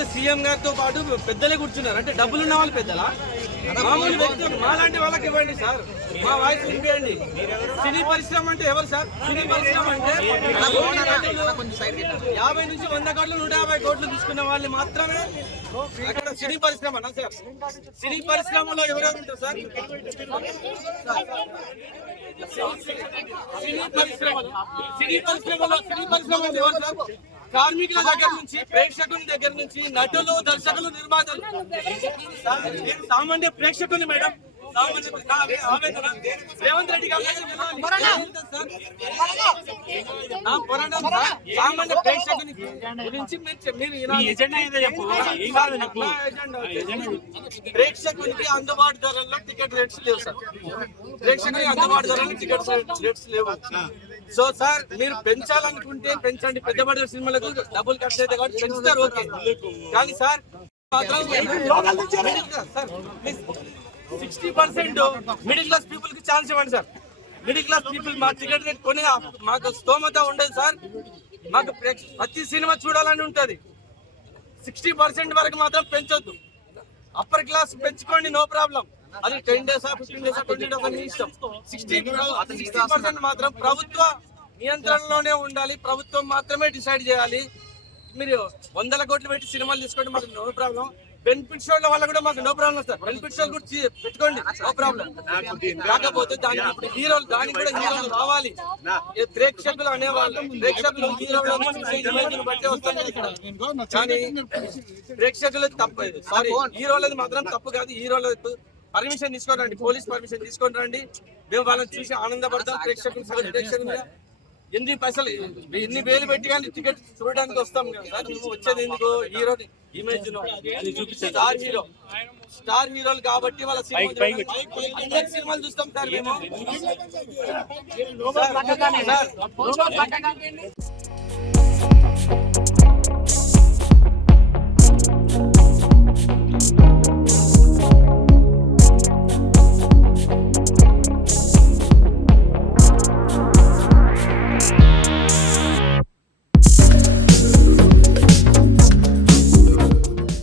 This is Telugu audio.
అంటే సీఎం గారితో పాటు పెద్దలే కూర్చున్నారు. అంటే డబ్బులు ఉన్న వాళ్ళు పెద్దలా? మామూలు వ్యక్తులు మాలాంటి వాళ్ళకి ఇవ్వండి సార్, మా వాయిస్ వినిపించండి. సినీ పరిశ్రమ అంటే ఎవరు సార్? సినీ పరిశ్రమ అంటే 50 నుంచి 100 కోట్లు 150 కోట్లు తీసుకున్న వాళ్ళు మాత్రమే అక్కడ సినీ పరిశ్రమ అన్నా సార్? సినీ పరిశ్రమలో ఎవరెవరు ఉంటారు సార్? సినీ పరిశ్రమ ఎవరు సార్? కార్మికుల దగ్గర నుంచి, ప్రేక్షకుల దగ్గర నుంచి, నటులు, దర్శకులు, నిర్మాతలు, సామాన్య ప్రేక్షకులు మేడం. రేవంత్ రెడ్డి గారు సామాన్య ప్రేక్షకుని గురించి ప్రేక్షకునికి అందుబాటు ధరల్లో టికెట్ రేట్స్ లేవు సార్. ప్రేక్షకునికి అందుబాటు ధరల్లో టికెట్ రేట్స్ లేవు. సో సార్, మీరు పెంచాలనుకుంటే పెంచండి. పెద్ద బడ్జెట్ సినిమాలకు డబ్బులు ఖర్చు అయితే కాబట్టి పెంచుతారు, ఓకే. కానీ సార్ 60% మిడిల్ క్లాస్ పీపుల్ కి ఛాన్స్ ఇవ్వండి సార్. మిడిల్ క్లాస్ పీపుల్ మా టికెట్ రేట్ కొని మాకు స్తోమత ఉండదు సార్. మాకు ప్రతి సినిమా చూడాలని ఉంటది. 60% వరకు మాత్రం పెంచొద్దు. అప్పర్ క్లాస్ పెంచుకోండి, నో ప్రాబ్లం. అది 10 days 15 days 20 days మీ ఇష్టం. 60% మాత్రం ప్రభుత్వ నియంత్రణలోనే ఉండాలి. ప్రభుత్వం మాత్రమే డిసైడ్ చేయాలి. మీరు 100 కోట్లు పెట్టి సినిమాలు తీసుకోండి, మాకు నో ప్రాబ్లం. బెనిఫిట్ షోల వల్ల కూడా మాకు నో ప్రాబ్లం సార్. బెనిఫిట్ షోలు కూడా పెట్టుకోండి, నో ప్రాబ్లం. కాకపోతే దానికి ఇప్పుడు హీరోలు, దానికి కూడా హీరోలు రావాలి. ప్రేక్షకులు అనేవాళ్ళు, ప్రేక్షకులు హీరోలను బట్టే వస్తుంది ఇక్కడ. కానీ ప్రేక్షకులు తప్పు, సారీ హీరోలది మాత్రం తప్పు కాదు. హీరోలకు పర్మిషన్ తీసుకొని రండి, పోలీస్ పర్మిషన్ తీసుకొని రండి. మేము వాళ్ళని చూసి ఆనందపడతాం. ప్రేక్షకులు ఎన్ని పైసలు, ఎన్ని వేలు పెట్టి కానీ టికెట్ చూడడానికి వస్తాం సార్. మేము వచ్చేది ఎందుకు? హీరో ఇమేజ్ స్టార్ హీరోలు కాబట్టి వాళ్ళ సినిమాలు చూస్తాం సార్ మేము.